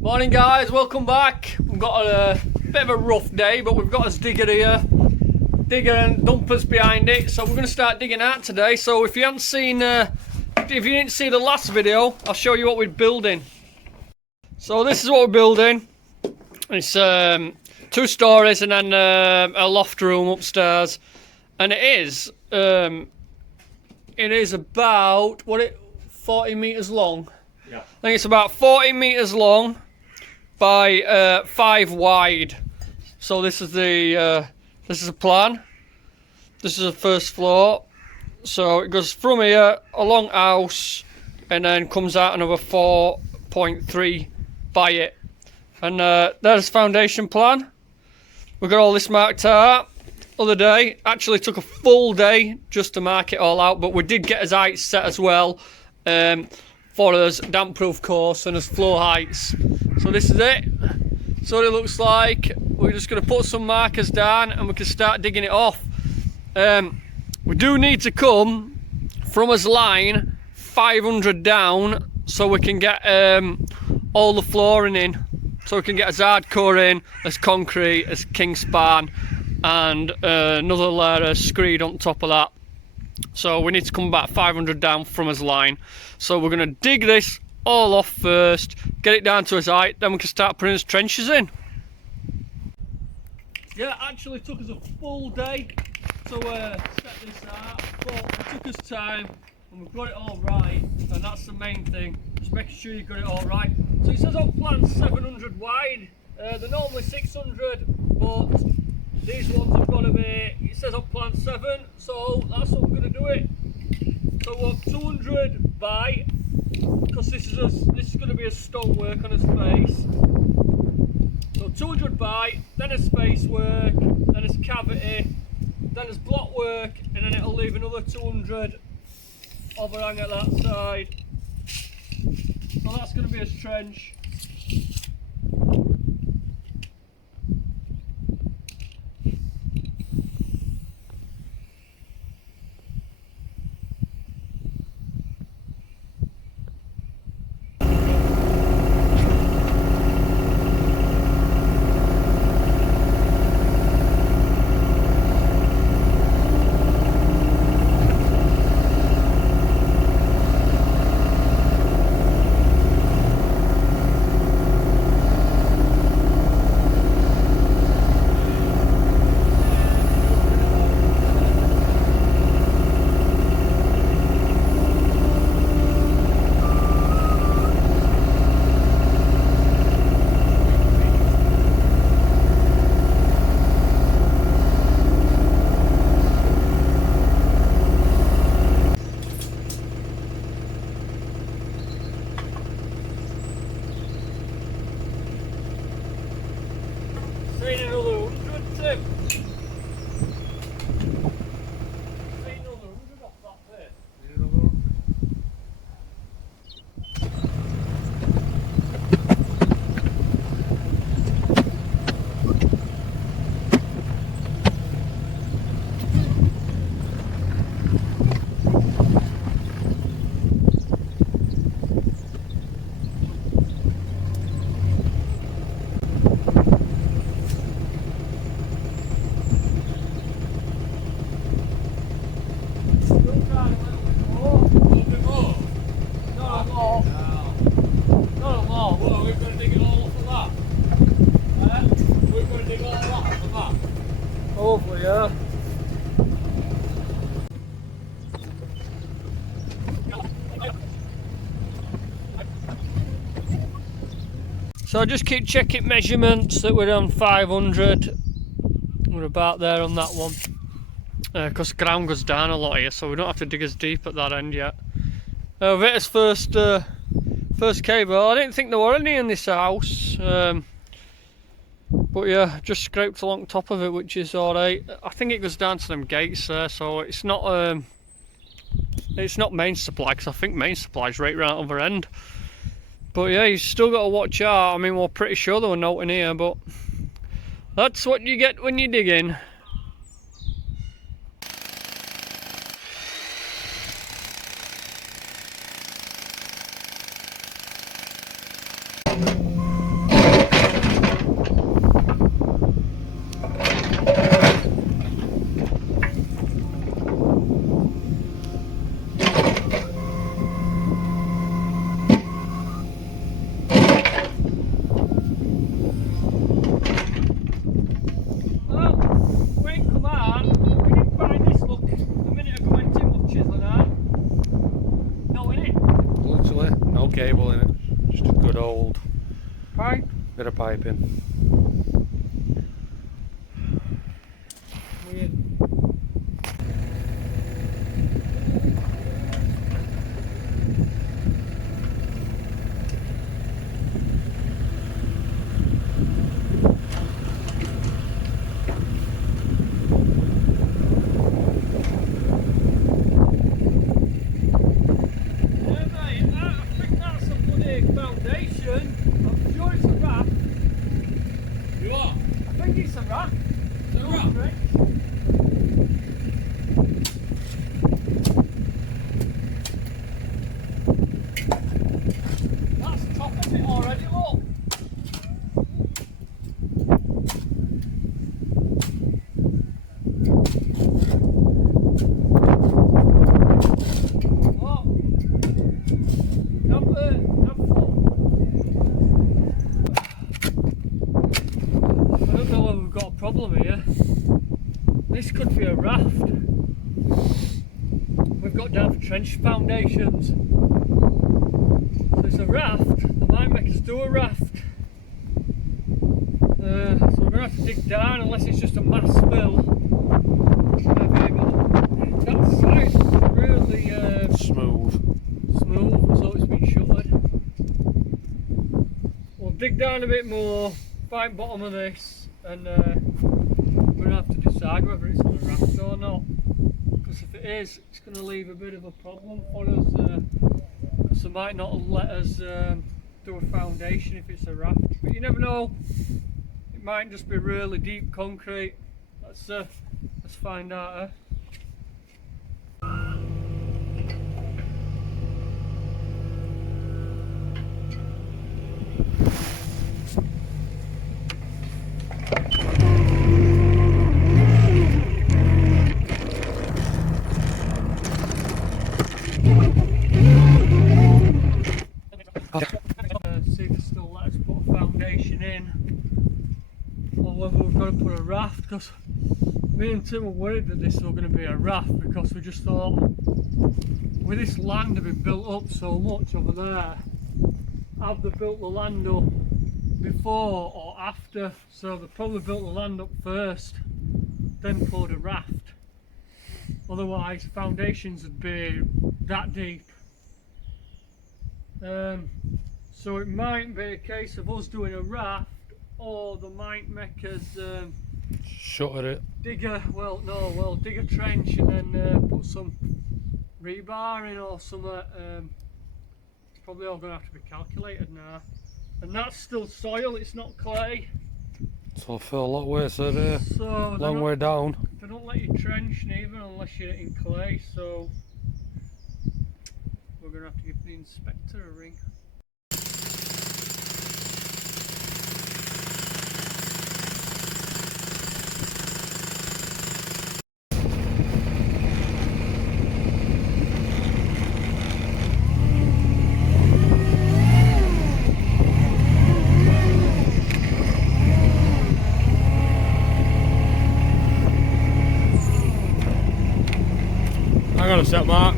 Morning guys, welcome back. We've got a bit of a rough day, but we've got us digger here. Digger and dumpers behind it, so we're going to start digging out today. So if you didn't see the last video, I'll show you what we're building. So this is what we're building. It's 2 stories and then a loft room upstairs, and it is about 40 meters long. Yeah. I think it's about 40 meters long by 5 wide. So this is a plan. This is the first floor. So it goes from here along house and then comes out another 4.3 by it. And there's foundation plan. We got all this marked out other day. Actually took a full day just to mark it all out, but we did get his heights set as well for us damp proof course and his floor heights. So this is it. So it looks like we're just going to put some markers down and we can start digging it off. We do need to come from his line 500 down so we can get all the flooring in. So we can get as hardcore in, as concrete, as king span, and another layer of screed on top of that. So we need to come back 500 down from his line. So we're going to dig this all off first, get it down to his height, then we can start putting his trenches in. Yeah, it actually took us a full day to set this out, but it took us time and we've got it all right, and that's the main thing, just making sure you've got it all right. So it says on plan 700 wide, they're normally 600, but these ones have got to be, it says on plan 7, so that's what we're going to do it. So we're 200 by, because this is going to be a stonework on his face. So 200 by, then a space work, then his cavity, then his block work, and then it'll leave another 200 overhang at that side. So that's going to be his trench. Hopefully, yeah. So I just keep checking measurements that we're on 500. We're about there on that one. Because ground goes down a lot here, so we don't have to dig as deep at that end yet. We've hit his first cable. I didn't think there were any in this house. But yeah, just scraped along top of it, which is alright. I think it goes down to them gates there, so it's not main supply, because I think main supply is right around the other end. But yeah, you still got to watch out. I mean, we're pretty sure there were no in here, but that's what you get when you dig in. old pipe. Bit of piping. Weird. Problem here. This could be a raft. We've got down for trench foundations. So it's a raft. They might make us do a raft. So we're going to have to dig down unless it's just a mass spill. That side's really smooth, so it's been shuttered. We'll dig down a bit more, find bottom of this, and we're going to have to decide whether it's on a raft or not. Because if it is, it's going to leave a bit of a problem for us. Because they might not let us do a foundation if it's a raft. But you never know. It might just be really deep concrete. Let's find out. See if they still let us put a foundation in, or whether we've got to put a raft. Because me and Tim were worried that this was going to be a raft, because we just thought with this land having built up so much over there, have they built the land up before or after? So they probably built the land up first, then poured a raft. Otherwise foundations would be that deep. So it might be a case of us doing a raft, or they might make us shutter it. Dig a trench and then put some rebar in or something. It's probably all going to have to be calculated now. And that's still soil, it's not clay. So I feel a lot worse there. So long way down. They don't let you trench neither unless you're in clay, so we're going to have to give the inspector a ring. I got a set mark.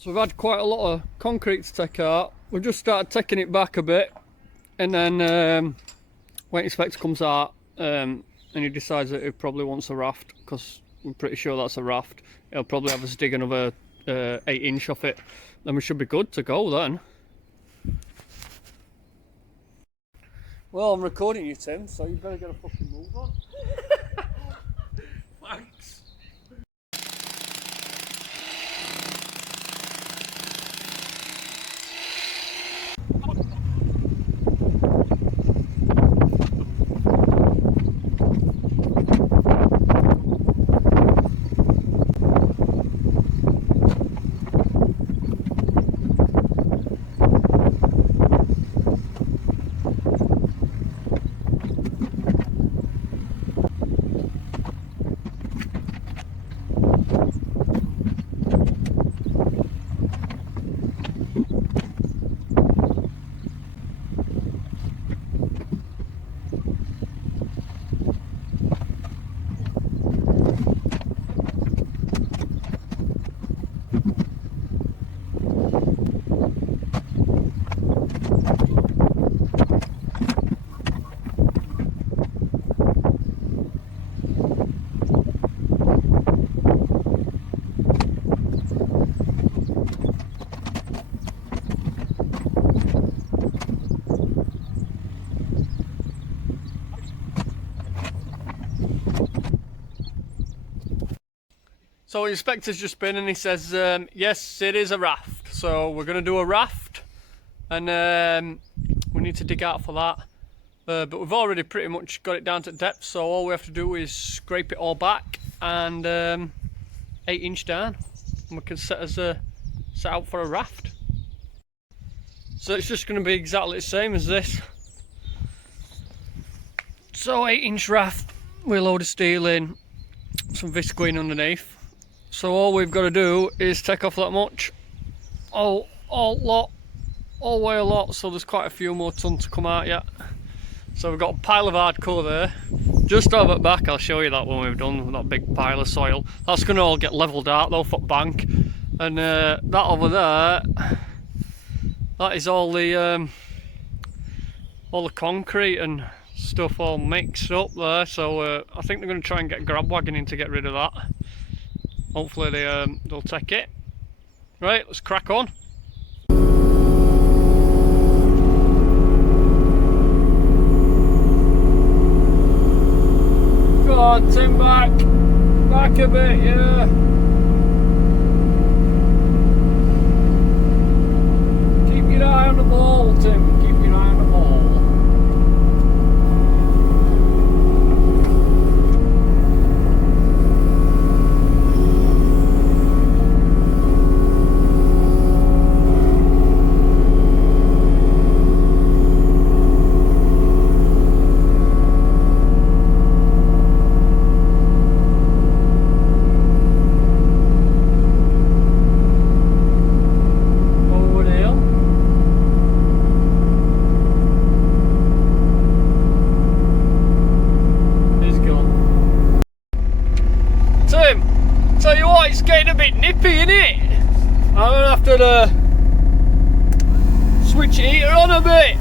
So we've had quite a lot of concrete to take out. We've just started taking it back a bit, and then when the inspector comes out and he decides that he probably wants a raft, because we're pretty sure that's a raft, he'll probably have us dig another 8" off it. Then we should be good to go then. Well, I'm recording you, Tim, so you better get a fucking move on. Thanks. So the inspector's just been and he says, yes, it is a raft. So we're going to do a raft, and we need to dig out for that. But we've already pretty much got it down to depth, so all we have to do is scrape it all back and 8-inch down, and we can set out for a raft. So it's just going to be exactly the same as this. So 8-inch raft, we load of steel in, some visqueen underneath. So all we've got to do is take off that much, all way a lot, so there's quite a few more tons to come out yet. So we've got a pile of hardcore there. Just over at back, I'll show you that when we've done that big pile of soil. That's going to all get levelled out though for bank. And that over there, that is all the concrete and stuff all mixed up there. So I think they're going to try and get a grab wagon in to get rid of that. Hopefully they'll take it. Right, let's crack on. Go on, Tim, back a bit, yeah. Keep your eye on the ball, Tim. Keep your eye on the ball. Tell you what, it's getting a bit nippy, innit? I'm gonna have to switch the heater on a bit.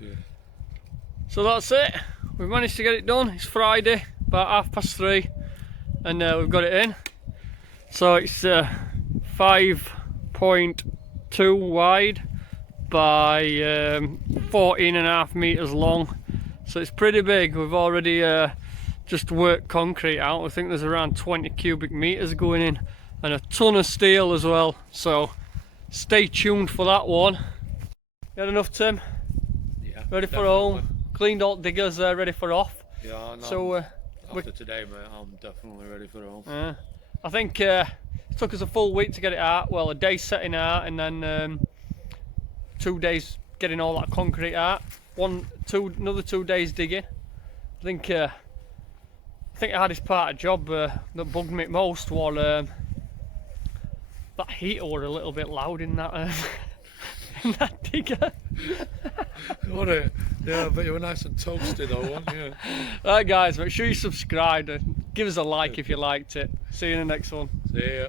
Yeah. So that's it. We've managed to get it done. It's Friday, about 3:30, and we've got it in. So it's 5.2 wide by 14.5 meters long. So it's pretty big. We've already just worked concrete out. I think there's around 20 cubic meters going in, and a ton of steel as well. So stay tuned for that one. You had enough, Tim? Yeah. Ready for home? Cleaned all diggers, ready for off. Yeah, no, So After today, mate, I'm definitely ready for home. I think it took us a full week to get it out. Well, a day setting out, and then 2 days getting all that concrete out. Another 2 days digging. I think the hardest part of the job that bugged me most was that heater were a little bit loud in that in that digger. Wasn't it? Yeah, but you were nice and toasty though, weren't you? Right, guys, make sure you subscribe and give us a like if you liked it. See you in the next one. See ya.